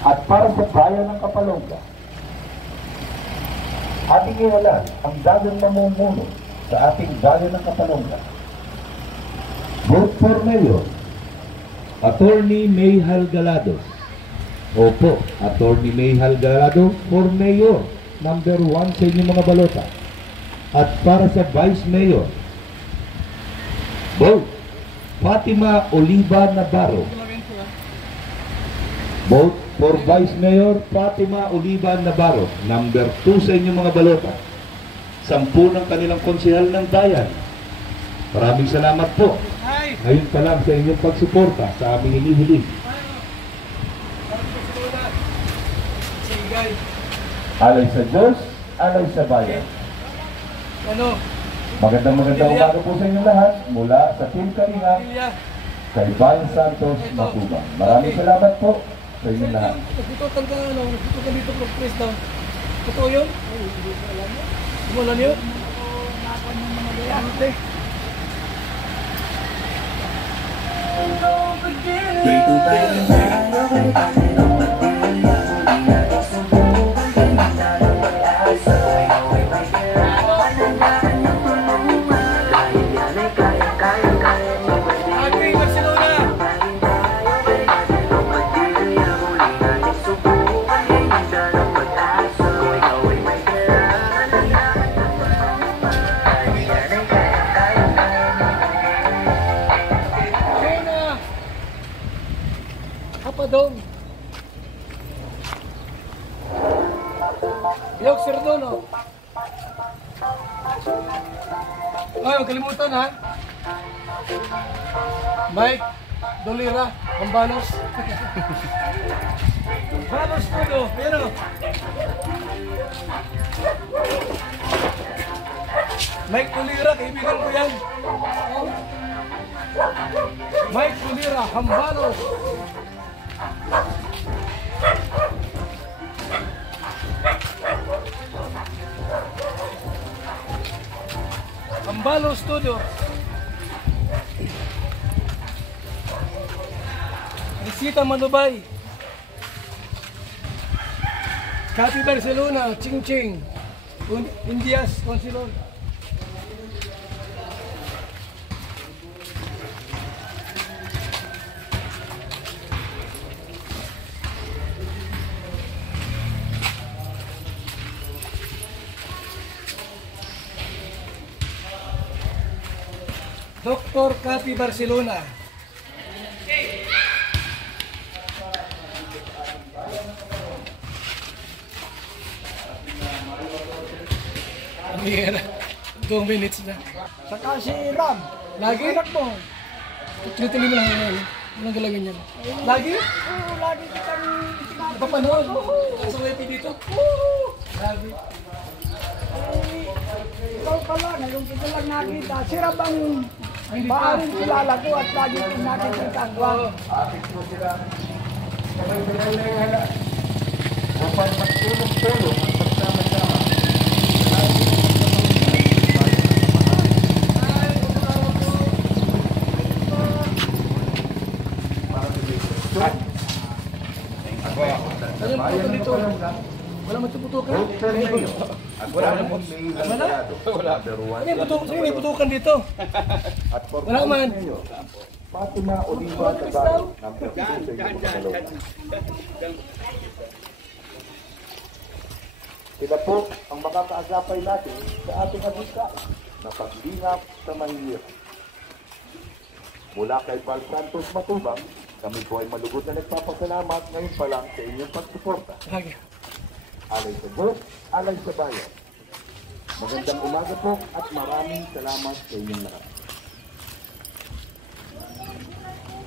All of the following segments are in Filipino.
at para sa bayan ng Kapalongga. Ating ihalal ang dagang mamumuno sa ating bayan ng Kapalongga. Vote for Mayor, Attorney Mayhal Galados. Opo, Attorney Mayhal Galado for Mayor, number 1 sa inyong mga balota. At para sa Vice Mayor, vote Fatima Oliva Navarro. Vote for Vice Mayor Fatima Oliva Navarro, number 2 sa inyong mga balota. 10 ng kanilang konsehal ng bayan. Maraming salamat po. Ngayon pa lang sa inyong pagsuporta sa aming hinihiling. Alay sa Diyos, alay sa bayan. Magandang umaga po sa inyong lahat mula sa Team Kalinga kay Bayan Santos Matubang. Maraming salamat po sa inyong lahat. Nagputukan ka nagputukan dito from press down. Totoo yun? Hindi mo alam yun? Dito tayo Dong. Yok, Sir Dono. Ay, huwag kalimutan ha. Mike, Dolira, Ambalos. Ambalos todo. Ayan o. Mike Dolira, kaibigan ko yan. Mike Dolira, Ambalos. Ambalo Studio. Risita Manubay. Capi Barcelona, Ching Ching. Indias Consilor. Dr. Capi Barcelona. Ang 2 minutes na. Saka si Ram. Lagi? Takbo. Tuloy-tuloy mo lang ngayon. Walang galawin yan. Lagi? Oo, lagi kitang Napapanood? Nasa web dito? Lagi. ikaw pala, ngayon kita lang nakita. Si Ram ang maaaring kilala ko at lagi ko nakikita ko. Ating po sila sabay-sabay na ihala upang magtulong-tulong at pagsama-sama. Wala magtuputukan. Wala naman may nangyado. May putukan dito. Wala man. Fatima Oliva Navarro, number 2 sa inyong mga balota. Sila po ang makakaasapay natin sa ating adika na paglingap sa mahihirap. Mula kay Pal Santos Matubang, kami po ay malugod na nagpapasalamat ngayon pa lang sa inyong pagsuporta. Alay sa Diyos, alay sa bayan. Magandang umaga po at maraming salamat sa inyong lahat.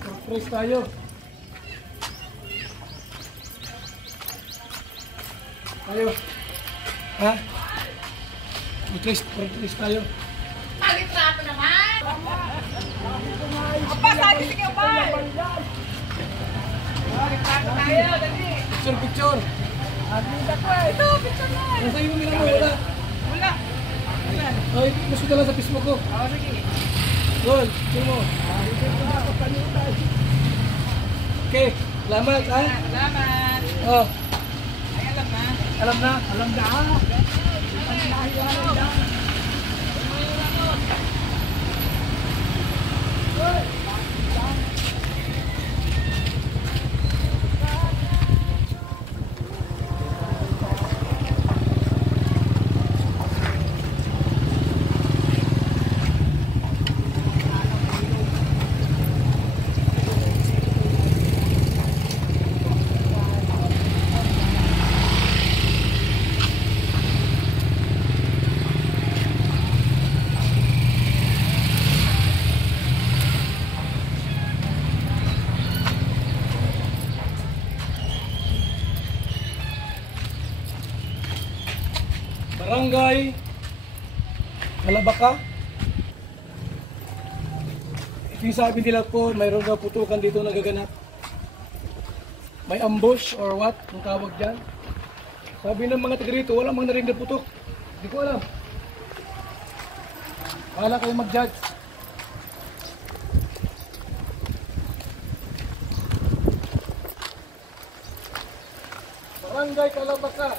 Surprise tayo. Tayo. Ha? Surprise tayo. Pag-itrato naman! Apa, sabi sige ba? Pag-itrato tayo, dali! Picture! Nakita ko eh. Ito, picture na! Nasa iyo nila mo, wala. Wala! Ay, gusto ka lang sa Facebook ko. Oo, sige. Roll, picture mo. Okay, salamat ha. Salamat! Oh, Ay, alam na. alam na. Alam na. Alam na. Barangay Malabaka. Ito yung sabi nila po, mayroon daw putukan dito nagaganap. May ambush or what, kung tawag dyan. Sabi ng mga taga rito, wala mang narinig na putok. Hindi ko alam. Wala kayo mag-judge. Barangay Kalabaka.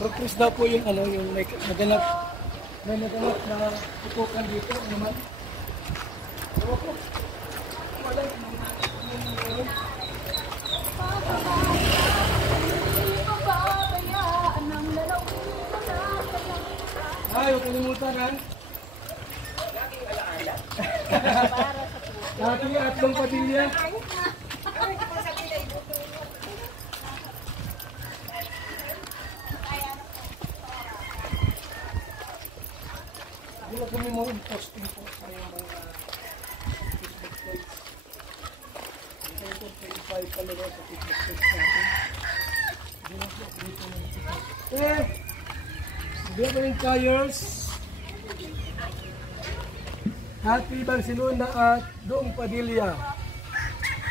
Progress daw po yung ano, yung may naganap na pupukan dito, ano naman. Ewan ko. Wala. Ay, huwag kalimutan ha. Ating atlong Padilla. Wala kami mo posting po sa yung mga Facebook page. Ito 25 pala sa Facebook page natin. Hindi lang po dito ng Facebook. Hindi ba yung tires? Happy Barcelona at Dong Padilla.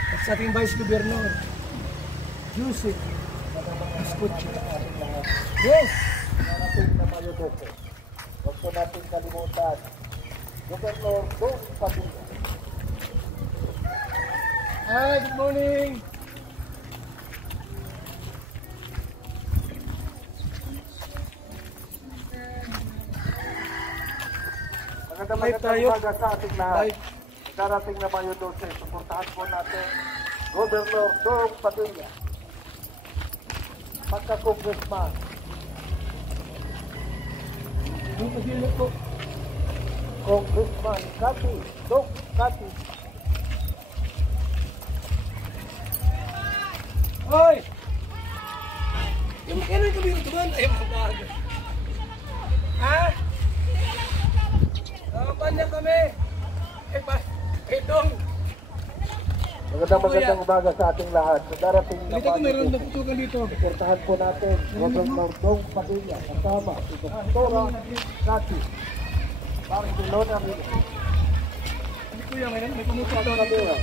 At sa ating Vice Governor, Joseph Escucho. Yes! Narating na Mayo 12. Huwag po natin kalimutan. Governor Dong Padilla. Hi, good morning! Live tayo. Umaga sa ating lahat. Live. Darating na Mayo 12. Suportahan po natin Governor Dong Padilla. Pagka-congressman. Dong Padilla po. Congressman Kati. Dong Kati. Hoy! Yung kailan kami utuban? Ay, mga bago. Ha? Kampanya kami. Eh, Dong. Magandang umaga sa ating lahat. Sa darating na Dito ko meron Mayo na putukan dito. suportahan po natin Governor Dong Padilla. Kasama si Doktora Kati. Barcelona Milo. Ano kuya, may pumutok daw dito.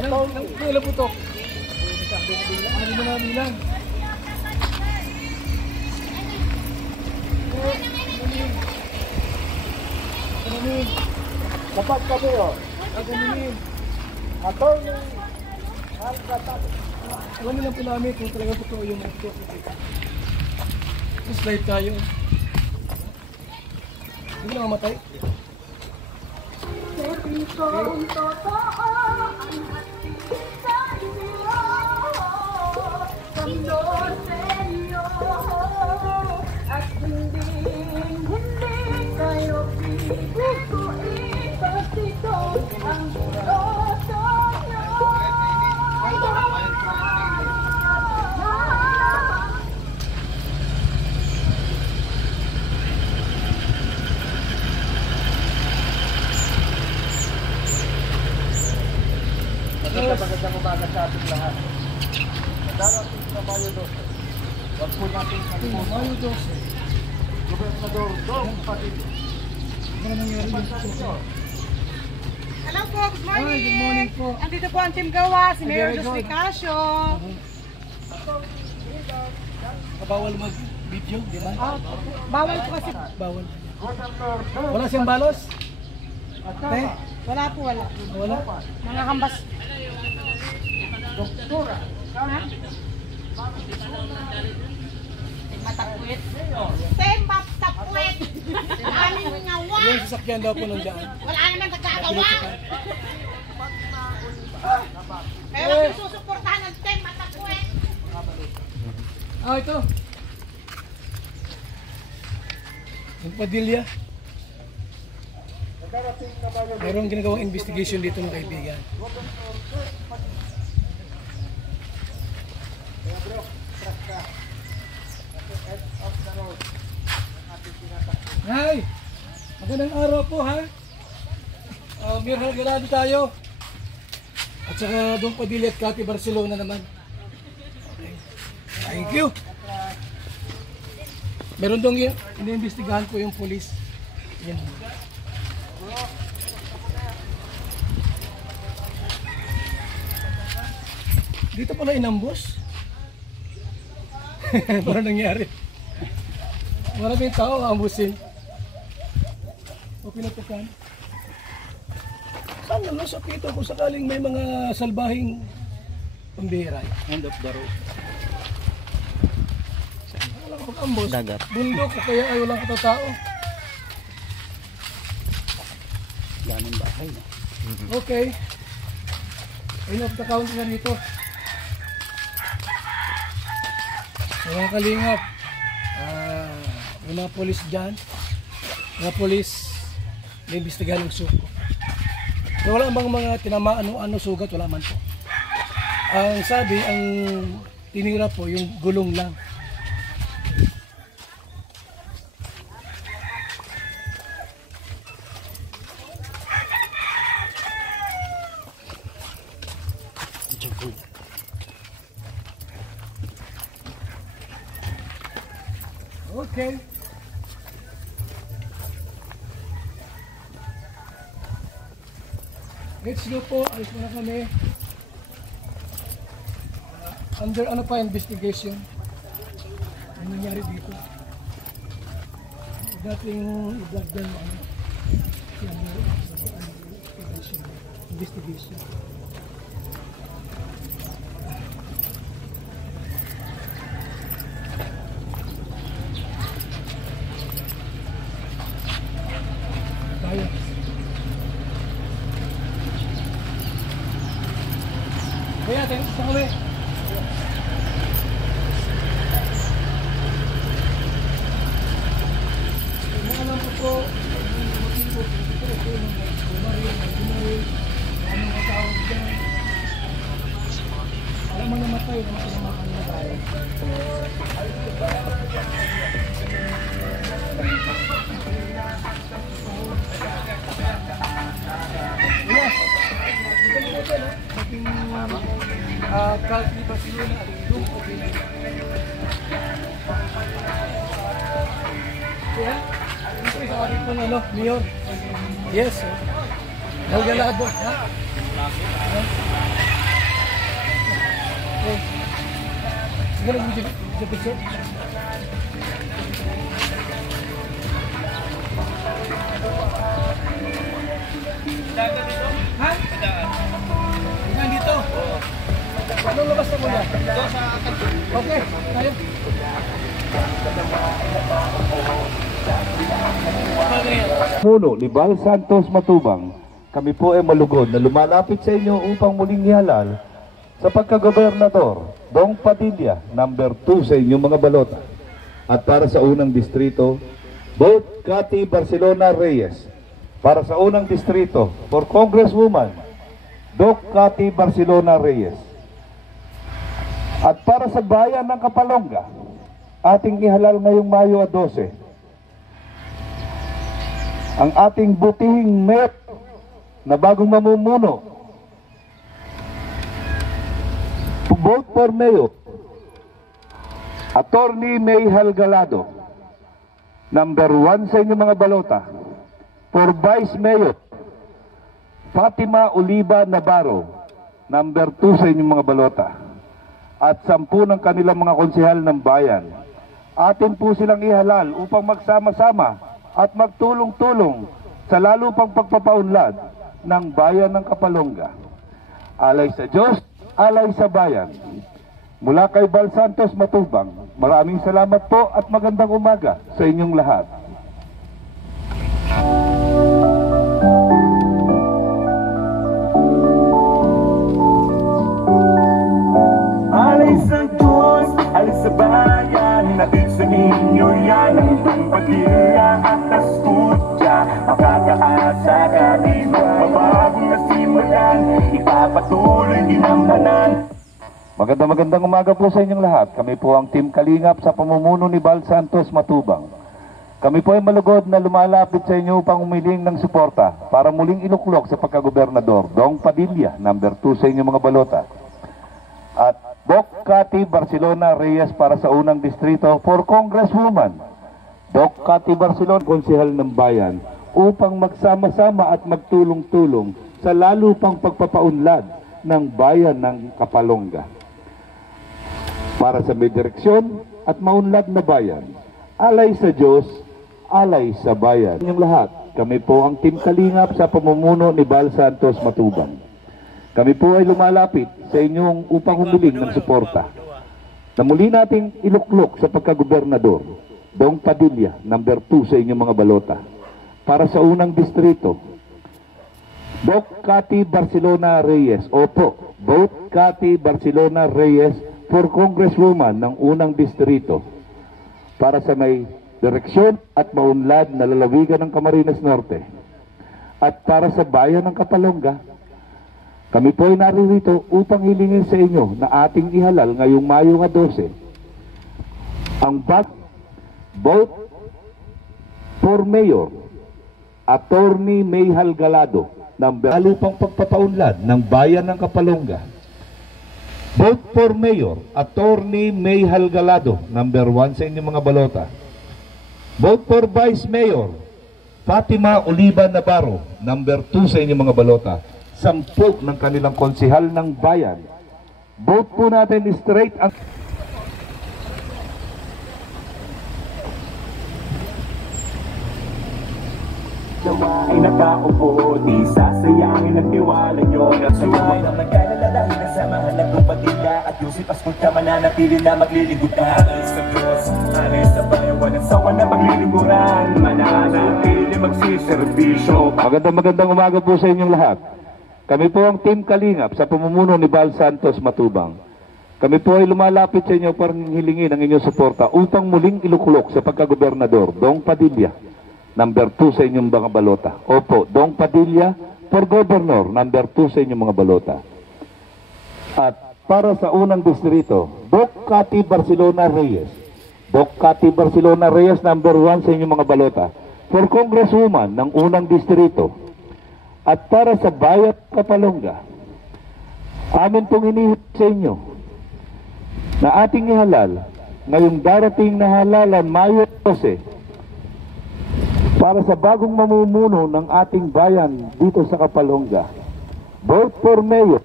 Milo. Ilang putok? Ano mo namin lang? Kanamin. Kapag kami o, Kanamin. Attorney Alcatraz. Alam nilang po namin kung talagang totoo yung mga putok. Tapos live tayo. Hindi mo na mamatay. At hindi kayo ko ipasito ang puso nyo. Magandang umaga sa ating lahat. Sa darating na Mayo 12, huwag po natin kalimutan Mayo 12. Gobernador Dong Padilla. Ano nangyari yung putok? Hello po, good morning. Hi, good morning po. Andito po ang Team Gawa, si Mayor Very Jos good. Nicasio. Bawal mag-video, di ba? Bawal po kasi. Bawal. Wala siyang balos? Ate? Wala po, wala. Wala? Mga kambas. Matakwit. Tembap takwit. Aling ngawa. Yung sasakyan daw po nung daan. Wala naman nagkagawa. Kaya wag yung susuportahan ng tembap takwit. Ah, ito. Yung Padilla. Mayroong ginagawang investigation dito ng kaibigan. Hi! Magandang araw po ha! Mayor Halgalado tayo. At saka Dong Padilla at Cathy Barcelona naman. Okay. Thank you! Meron dong yun, iniimbestigahan ko yung polis. Yan. Dito pala inambos. Parang nangyari. Maraming tao ambusin. O pinatukan. Saan nalusok ito kung sakaling may mga salbahing pambiray? End of the road. Wala ka pag-ambos. Dagat. Bundok o kaya ay walang katao. Daming bahay. Okay. End of the count na dito. Mga kalingap, may mga polis dyan, mga polis na imbestigahan ng suko. So, wala bang mga tinamaan o ano sugat, wala man po. Ang sabi, ang tinira po, yung gulong lang. Okay. Let's go po. Alis muna kami. Under ano pa investigation? Ano nangyari dito? Dating i-vlog dyan ano? Investigation. Tayo. Kaya tayo sa kami. Alam ko po, motibo po ng Mario, anong katawag dyan. Alam mo namatay, namatay na tayo. Wala. Ating Cathy Barcelona at Dong Padilla. Kaya, ito isa aking pong ano, Mayor. Yes. Halgalado. Ha? Okay. Sige lang, video picture. Ha? Hanggang dito? Anong labas na muna? Dito sa kanto. Okay, tayo. Puno ni Bal Santos Matubang, kami po ay malugod na lumalapit sa inyo upang muling ihalal sa pagkagobernador Dong Padilla, number 2 sa inyong mga balota. At para sa unang distrito, vote Cathy Barcelona Reyes. Para sa unang distrito, for Congresswoman, Doc Cathy Barcelona Reyes. At para sa bayan ng Kapalonga, ating ihalal ngayong Mayo 12, ang ating butihing mayor na bagong mamumuno. Vote for Mayor, Attorney May Halgalado, number 1 sa inyong mga balota. For Vice Mayor, Fatima Oliva Navarro, number 2 sa inyong mga balota, at 10 ng kanilang mga konsehal ng bayan. Atin po silang ihalal upang magsama-sama at magtulong-tulong sa lalo pang pagpapaunlad ng bayan ng Kapalonga. Alay sa Diyos, alay sa bayan. Mula kay Bal Santos Matubang, maraming salamat po at magandang umaga sa inyong lahat. Alay sa Diyos, alay sa bayan, natin sa inyo yan ang pagpagila at askutya. Makakaasa ka di magbabagong nasimulan, ipapatuloy din ang tanan. Magandang umaga po sa inyong lahat. Kami po ang Team Kalingap sa pamumuno ni Bal Santos Matubang. Kami po ay malugod na lumalapit sa inyo upang umiling ng suporta para muling iluklok sa pagkagobernador Dong Padilla, number 2 sa inyong mga balota. At Doc Cathy Barcelona Reyes para sa unang distrito for Congresswoman. Doc Cathy Barcelona, konsehal ng bayan, upang magsama-sama at magtulong-tulong sa lalo pang pagpapaunlad ng bayan ng Kapalonga. Para sa may direksyon at maunlad na bayan, alay sa Diyos, alay sa bayan. Inyong lahat, kami po ang Team Kalingap sa pamumuno ni Bal Santos Matubang. Kami po ay lumalapit sa inyong upang humiling ng suporta na muli nating iluklok sa pagkagobernador Dong Padilla, number 2 sa inyong mga balota. Para sa unang distrito, Doc Cathy Barcelona Reyes, opo, Doc Cathy Barcelona Reyes for Congresswoman ng unang distrito. Para sa may direksyon at maunlad na lalawigan ng Camarines Norte. At para sa bayan ng Kapalonga, kami po ay naririto upang hilingin sa inyo na ating ihalal ngayong Mayo 12 ang vote for Mayor Attorney Mayhal Galado ng lalo pang pagpapaunlad ng bayan ng Kapalonga. Vote for Mayor Attorney Mayhal Galado, number 1 sa inyong mga balota. Vote for Vice Mayor Fatima Oliva Navarro, number 2 sa inyong mga balota. 10 ng kanilang konsehal ng bayan. Vote po natin straight ang ay nakaupo, di sasayangin ang tiwala nyo. Nagsuway ng nagkalala dahil nasamahan ng Padilla at Yusip Asculta mananatili na magliligutan. Alay sa Diyos, alay sa bayan, walang sawa na magliliguran, mananatili magsiservisyo. Magandang umaga po sa inyong lahat. Kami po ang Team Kalingap sa pamumuno ni Bal Santos Matubang. Kami po ay lumalapit sa inyo para hilingin ang inyong suporta upang muling iluklok sa pagkagobernador Dong Padilla, number 2 sa inyong mga balota. Opo, Dong Padilla for Governor, number 2 sa inyong mga balota. At para sa unang distrito, Doc Cathy Barcelona Reyes. Doc Cathy Barcelona Reyes, number 1 sa inyong mga balota. For Congresswoman ng unang distrito. At para sa bayan Kapalonga, amin pong hinihip sa inyo na ating ihalal ngayong darating na halalan Mayo 12 para sa bagong mamumuno ng ating bayan dito sa Kapalonga. Vote for Mayor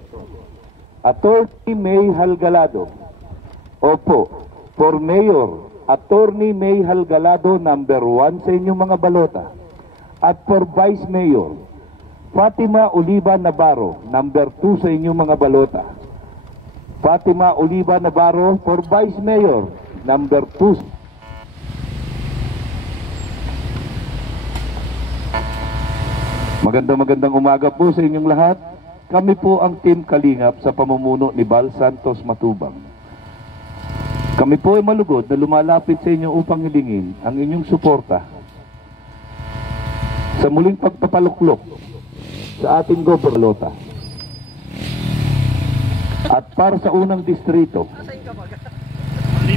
Attorney Mayhal Galado. Opo, for Mayor Attorney Mayhal Galado, number 1 sa inyong mga balota. At for Vice Mayor Fatima Oliva Navarro, number 2 sa inyong mga balota. Fatima Oliva Navarro for Vice Mayor, number 2. Magandang umaga po sa inyong lahat. Kami po ang Team Kalingap sa pamumuno ni Bal Santos Matubang. Kami po ay malugod na lumalapit sa inyo upang hilingin ang inyong suporta sa muling pagpapaluklok sa ating gobernador. At para sa unang distrito,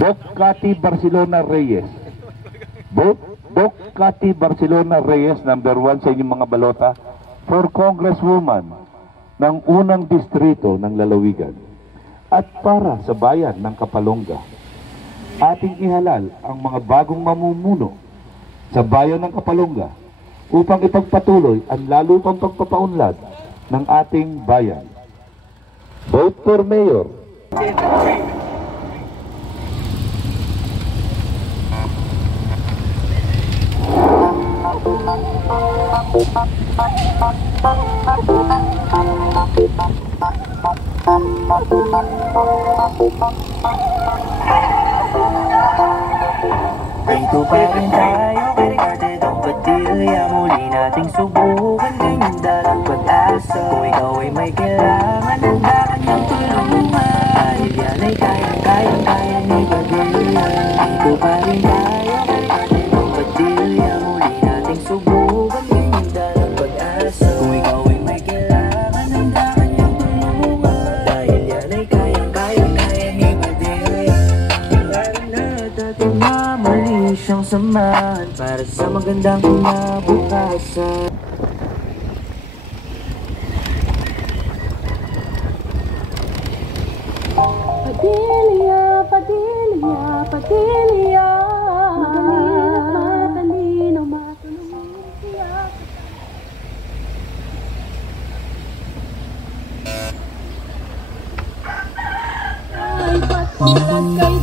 Doc Cathy Barcelona Reyes. Doc Cathy Barcelona Reyes, number 1 sa inyong mga balota, for Congresswoman ng unang distrito ng lalawigan. At para sa bayan ng Kapalonga, ating ihalal ang mga bagong mamumuno sa bayan ng Kapalonga upang ipagpatuloy ang lalo pang pagpapaunlad ng ating bayan. Vote for Mayor. Dito pa rin tayo kay Ricardo Padilla. Muli nating subukan ngayong dalang pag-asa. Kung ikaw ay may kailangan, handa ka niyang tulungan. Dahil yan ay kaya ni Padilla. Dito pa rin tayo kay Ricardo Padilla. Muli nating subukan ngayong dalang pag-asa. Kung ikaw ay may kailangan, handa ka niyang tulungan. Dahil yan ay kaya ni Padilla. Lalo na dating mali siyang samahan para sa magandang kinabukasan. Padilla, Padilla, Padilla. Matalino, matulungin siya. Ay, ba't oras kay